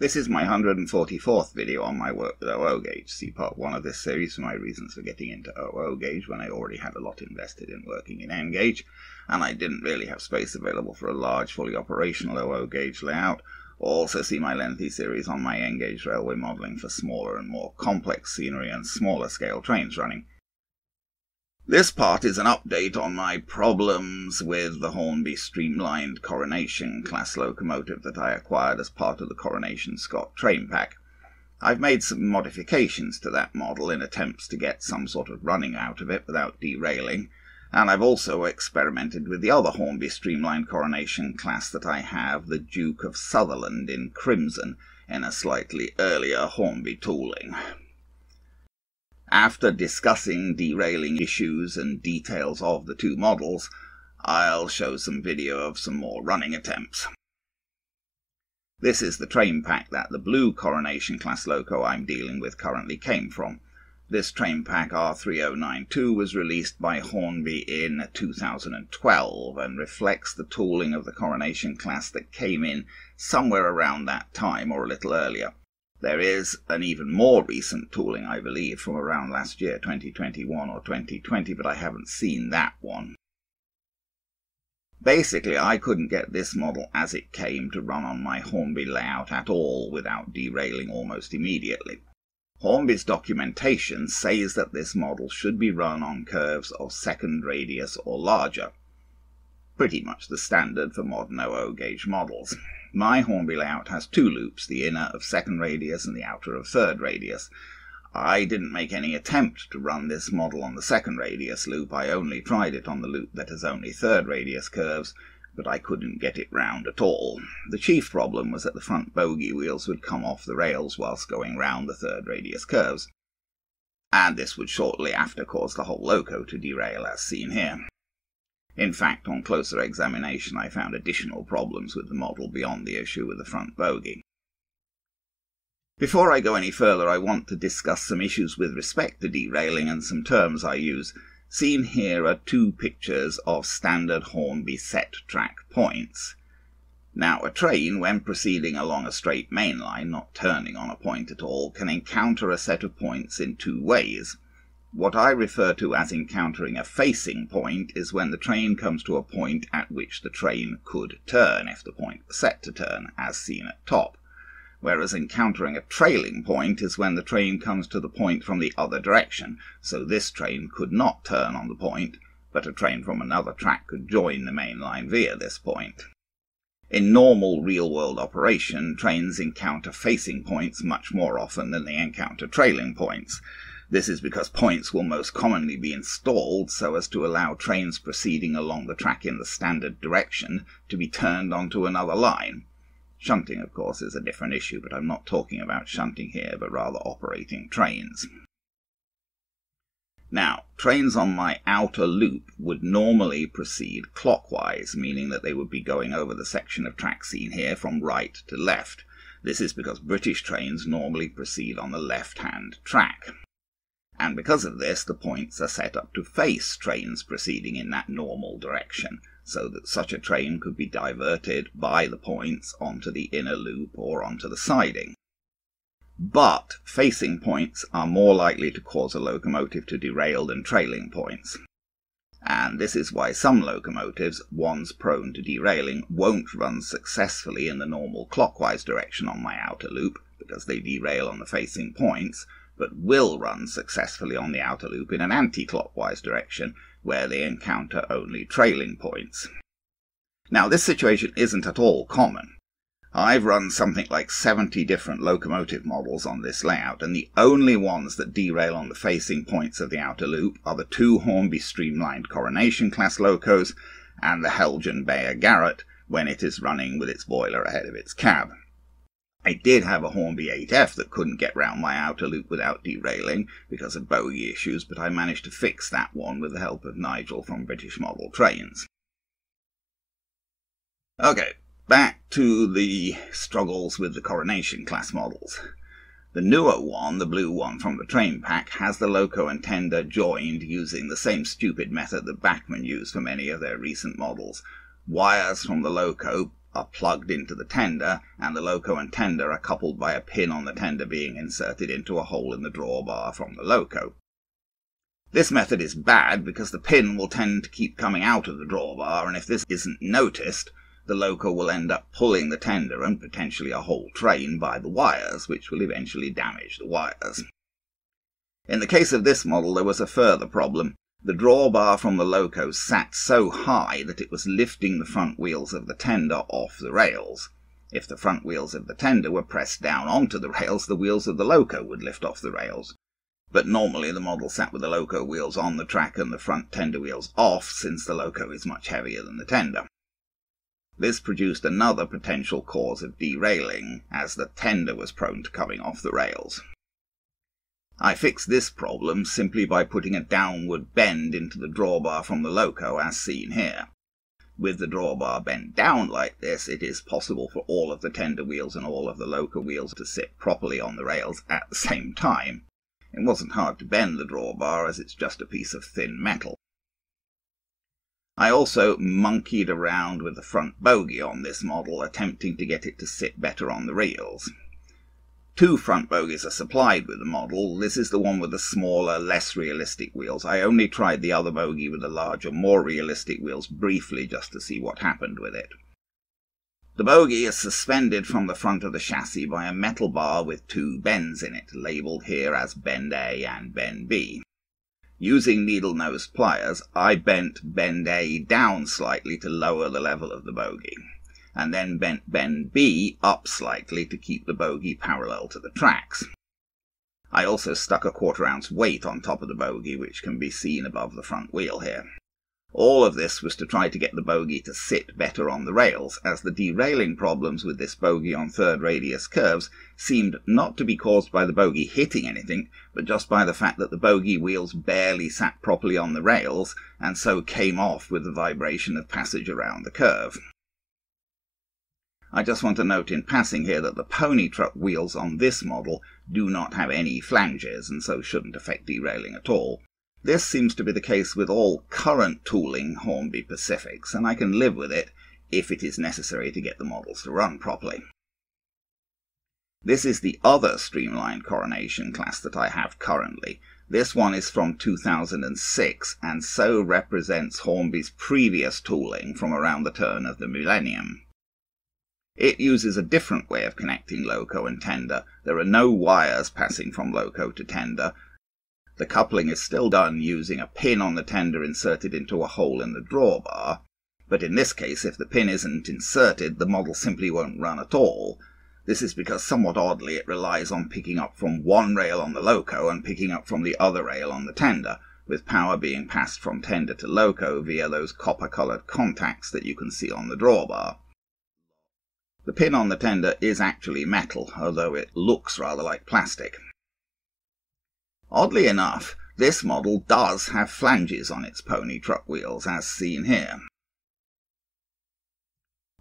This is my 144th video on my work with OO gauge. See part 1 of this series for my reasons for getting into OO gauge when I already had a lot invested in working in N gauge, and I didn't really have space available for a large, fully operational OO gauge layout. Also see my lengthy series on my N gauge railway modelling for smaller and more complex scenery and smaller scale trains running. This part is an update on my problems with the Hornby Streamlined Coronation class locomotive that I acquired as part of the Coronation Scot train pack. I've made some modifications to that model in attempts to get some sort of running out of it without derailing, and I've also experimented with the other Hornby Streamlined Coronation class that I have, the Duke of Sutherland in crimson, in a slightly earlier Hornby tooling. After discussing derailing issues and details of the two models, I'll show some video of some more running attempts. This is the train pack that the blue Coronation class loco I'm dealing with currently came from. This train pack R3092 was released by Hornby in 2012 and reflects the tooling of the Coronation class that came in somewhere around that time or a little earlier. There is an even more recent tooling, I believe, from around last year, 2021 or 2020, but I haven't seen that one. Basically, I couldn't get this model as it came to run on my Hornby layout at all without derailing almost immediately. Hornby's documentation says that this model should be run on curves of second radius or larger. Pretty much the standard for modern OO gauge models. My Hornby layout has two loops, the inner of second radius and the outer of third radius. I didn't make any attempt to run this model on the second radius loop. I only tried it on the loop that has only third radius curves, but I couldn't get it round at all. The chief problem was that the front bogie wheels would come off the rails whilst going round the third radius curves, and this would shortly after cause the whole loco to derail as seen here. In fact, on closer examination I found additional problems with the model beyond the issue with the front bogie. Before I go any further, I want to discuss some issues with respect to derailing and some terms I use. Seen here are two pictures of standard Hornby set track points. Now, a train, when proceeding along a straight main line, not turning on a point at all, can encounter a set of points in two ways. What I refer to as encountering a facing point is when the train comes to a point at which the train could turn if the point was set to turn, as seen at top, whereas encountering a trailing point is when the train comes to the point from the other direction, so this train could not turn on the point, but a train from another track could join the main line via this point. In normal real-world operation, trains encounter facing points much more often than they encounter trailing points. This is because points will most commonly be installed so as to allow trains proceeding along the track in the standard direction to be turned onto another line. Shunting, of course, is a different issue, but I'm not talking about shunting here, but rather operating trains. Now, trains on my outer loop would normally proceed clockwise, meaning that they would be going over the section of track seen here from right to left. This is because British trains normally proceed on the left-hand track. And because of this, the points are set up to face trains proceeding in that normal direction, so that such a train could be diverted by the points onto the inner loop or onto the siding. But facing points are more likely to cause a locomotive to derail than trailing points. And this is why some locomotives, ones prone to derailing, won't run successfully in the normal clockwise direction on my outer loop, because they derail on the facing points, but will run successfully on the outer loop in an anti-clockwise direction, where they encounter only trailing points. Now, this situation isn't at all common. I've run something like 70 different locomotive models on this layout, and the only ones that derail on the facing points of the outer loop are the two Hornby Streamlined Coronation class locos and the Helgen Bayer Garrett when it is running with its boiler ahead of its cab. I did have a Hornby 8F that couldn't get round my outer loop without derailing because of bogie issues, but I managed to fix that one with the help of Nigel from British Model Trains. Okay, back to the struggles with the Coronation class models. The newer one, the blue one from the train pack, has the loco and tender joined using the same stupid method that Bachmann used for many of their recent models. Wires from the loco are plugged into the tender, and the loco and tender are coupled by a pin on the tender being inserted into a hole in the drawbar from the loco. This method is bad because the pin will tend to keep coming out of the drawbar, and if this isn't noticed, the loco will end up pulling the tender and potentially a whole train by the wires, which will eventually damage the wires. In the case of this model, there was a further problem. The drawbar from the loco sat so high that it was lifting the front wheels of the tender off the rails. If the front wheels of the tender were pressed down onto the rails, the wheels of the loco would lift off the rails. But normally the model sat with the loco wheels on the track and the front tender wheels off, since the loco is much heavier than the tender. This produced another potential cause of derailing, as the tender was prone to coming off the rails. I fixed this problem simply by putting a downward bend into the drawbar from the loco, as seen here. With the drawbar bent down like this, it is possible for all of the tender wheels and all of the loco wheels to sit properly on the rails at the same time. It wasn't hard to bend the drawbar, as it's just a piece of thin metal. I also monkeyed around with the front bogie on this model, attempting to get it to sit better on the rails. 2 front bogies are supplied with the model. This is the one with the smaller, less realistic wheels. I only tried the other bogie with the larger, more realistic wheels briefly just to see what happened with it. The bogie is suspended from the front of the chassis by a metal bar with 2 bends in it, labelled here as Bend A and Bend B. Using needle-nosed pliers, I bent Bend A down slightly to lower the level of the bogie, and then bent Bend B up slightly to keep the bogie parallel to the tracks. I also stuck a 1/4 ounce weight on top of the bogie, which can be seen above the front wheel here. All of this was to try to get the bogie to sit better on the rails, as the derailing problems with this bogie on 3rd radius curves seemed not to be caused by the bogie hitting anything, but just by the fact that the bogie wheels barely sat properly on the rails, and so came off with the vibration of passage around the curve. I just want to note in passing here that the pony truck wheels on this model do not have any flanges, and so shouldn't affect derailing at all. This seems to be the case with all current tooling Hornby Pacifics, and I can live with it if it is necessary to get the models to run properly. This is the other Streamlined Coronation class that I have currently. This one is from 2006, and so represents Hornby's previous tooling from around the turn of the millennium. It uses a different way of connecting loco and tender. There are no wires passing from loco to tender. The coupling is still done using a pin on the tender inserted into a hole in the drawbar, but in this case, if the pin isn't inserted, the model simply won't run at all. This is because, somewhat oddly, it relies on picking up from one rail on the loco and picking up from the other rail on the tender, with power being passed from tender to loco via those copper-coloured contacts that you can see on the drawbar. The pin on the tender is actually metal, although it looks rather like plastic. Oddly enough, this model does have flanges on its pony truck wheels, as seen here.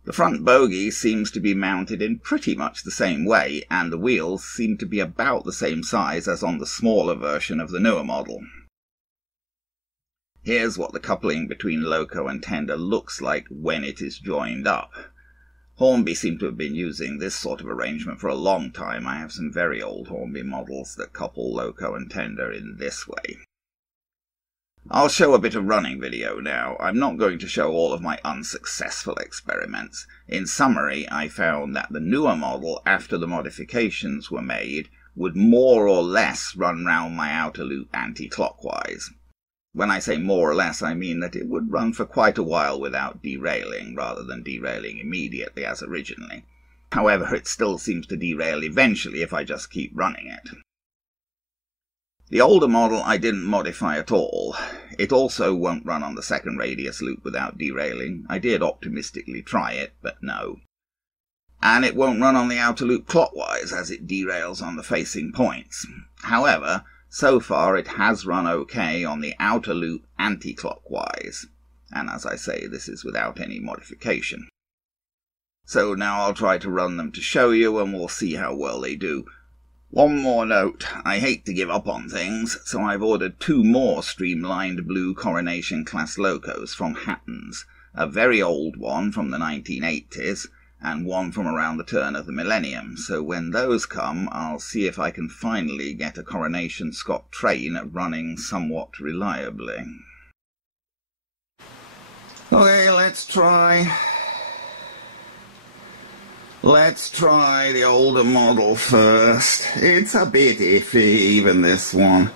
The front bogie seems to be mounted in pretty much the same way, and the wheels seem to be about the same size as on the smaller version of the newer model. Here's what the coupling between loco and tender looks like when it is joined up. Hornby seem to have been using this sort of arrangement for a long time. I have some very old Hornby models that couple loco and tender in this way. I'll show a bit of running video now. I'm not going to show all of my unsuccessful experiments. In summary, I found that the newer model, after the modifications were made, would more or less run round my outer loop anti-clockwise. When I say more or less, I mean that it would run for quite a while without derailing, rather than derailing immediately as originally. However, it still seems to derail eventually if I just keep running it. The older model I didn't modify at all. It also won't run on the 2nd radius loop without derailing. I did optimistically try it, but no. And it won't run on the outer loop clockwise, as it derails on the facing points. However, so far it has run okay on the outer loop anti-clockwise, and as I say, this is without any modification. So now I'll try to run them to show you, and we'll see how well they do. One more note, I hate to give up on things, so I've ordered 2 more Streamlined blue Coronation class locos from Hatton's, a very old one from the 1980s, and one from around the turn of the millennium. So when those come, I'll see if I can finally get a Coronation Scot train running somewhat reliably. Okay, let's try the older model first. It's a bit iffy, even this one.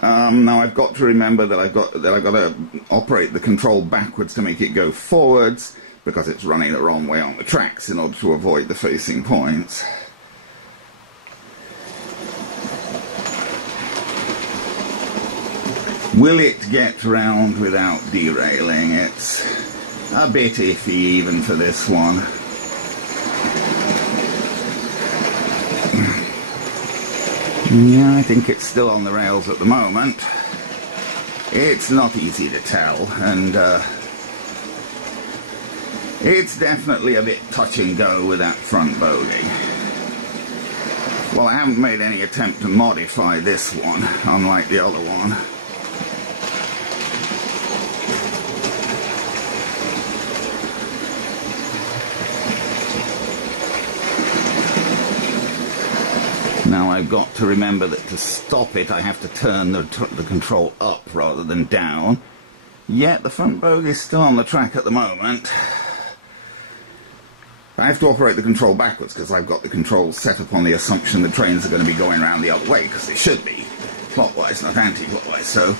Now I've got to remember that I've got to operate the control backwards to make it go forwards, because it's running the wrong way on the tracks in order to avoid the facing points. Will it get round without derailing? It's a bit iffy even for this one. Yeah, I think it's still on the rails at the moment. It's not easy to tell, and it's definitely a bit touch and go with that front bogey. Well, I haven't made any attempt to modify this one, unlike the other one. Now I've got to remember that to stop it I have to turn the control up rather than down. Yet the front bogey is still on the track at the moment. I have to operate the control backwards because I've got the controls set up on the assumption the trains are going to be going around the other way, because they should be clockwise, not anti-clockwise. So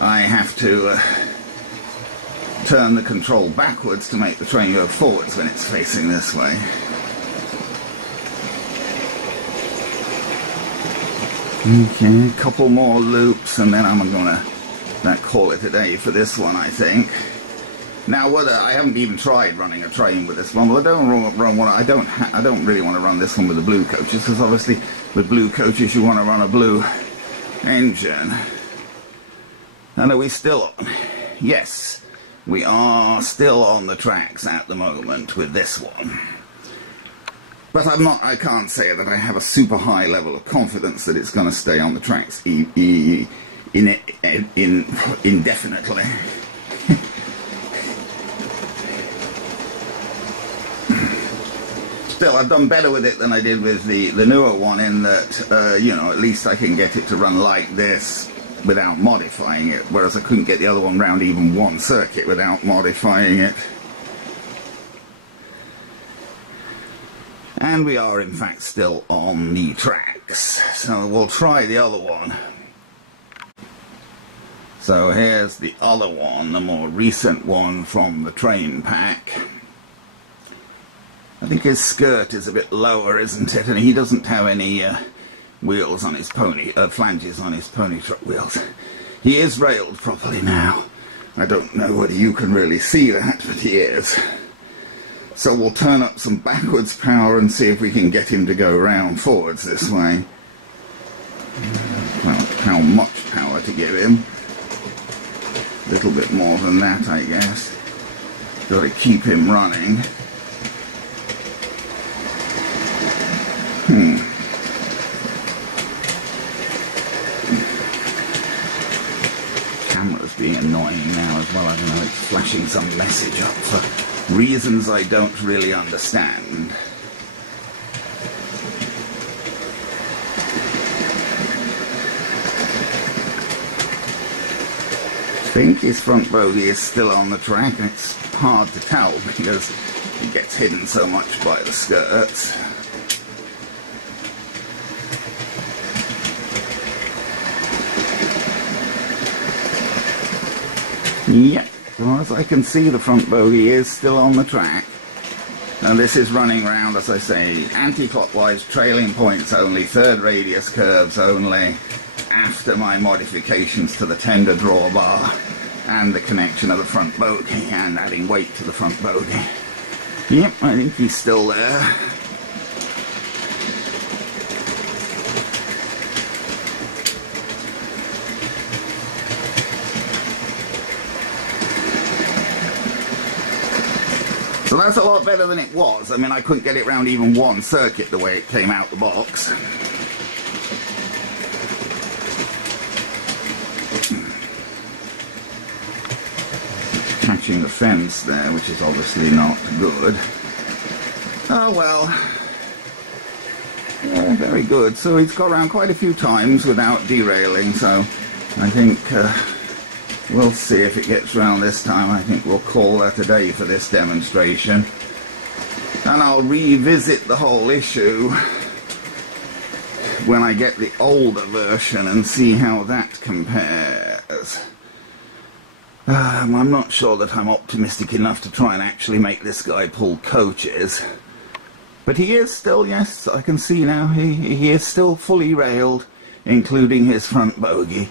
I have to turn the control backwards to make the train go forwards when it's facing this way. Okay, a couple more loops and then I'm gonna call it a day for this one, I think. Now, whether I haven't even tried running a train with this one, well, I don't really want to run this one with the blue coaches, because obviously with blue coaches you want to run a blue engine. And are we still on? Yes, we are still on the tracks at the moment with this one. But I can't say that I have a super high level of confidence that it's going to stay on the tracks indefinitely. Still, I've done better with it than I did with the newer one, in that, you know, at least I can get it to run like this without modifying it, whereas I couldn't get the other one round even one circuit without modifying it. And we are, in fact, still on the tracks. So we'll try the other one. So here's the other one, the more recent one from the train pack. I think his skirt is a bit lower, isn't it? And he doesn't have any wheels on his pony, flanges on his pony truck wheels. He is railed properly now. I don't know whether you can really see that, but he is. So we'll turn up some backwards power and see if we can get him to go round forwards this way. Well, how much power to give him? A little bit more than that, I guess. Got to keep him running. Camera's being annoying now as well. I don't know, it's flashing some message up for reasons I don't really understand. I think his front bogey is still on the track, and it's hard to tell because he gets hidden so much by the skirts. Yep, as far as I can see, the front bogey is still on the track. Now this is running round, as I say, anti-clockwise, trailing points only, third radius curves only, after my modifications to the tender drawbar and the connection of the front bogey and adding weight to the front bogey. Yep, I think he's still there. So that's a lot better than it was. I mean, I couldn't get it round even one circuit the way it came out the box. Catching the fence there, which is obviously not good. Oh well. Yeah, very good. So he's got around quite a few times without derailing, so I think we'll see if it gets round this time. I think we'll call that a day for this demonstration. And I'll revisit the whole issue when I get the older version and see how that compares. I'm not sure that I'm optimistic enough to try and actually make this guy pull coaches. But he is still, yes, I can see now, he is still fully railed, including his front bogie.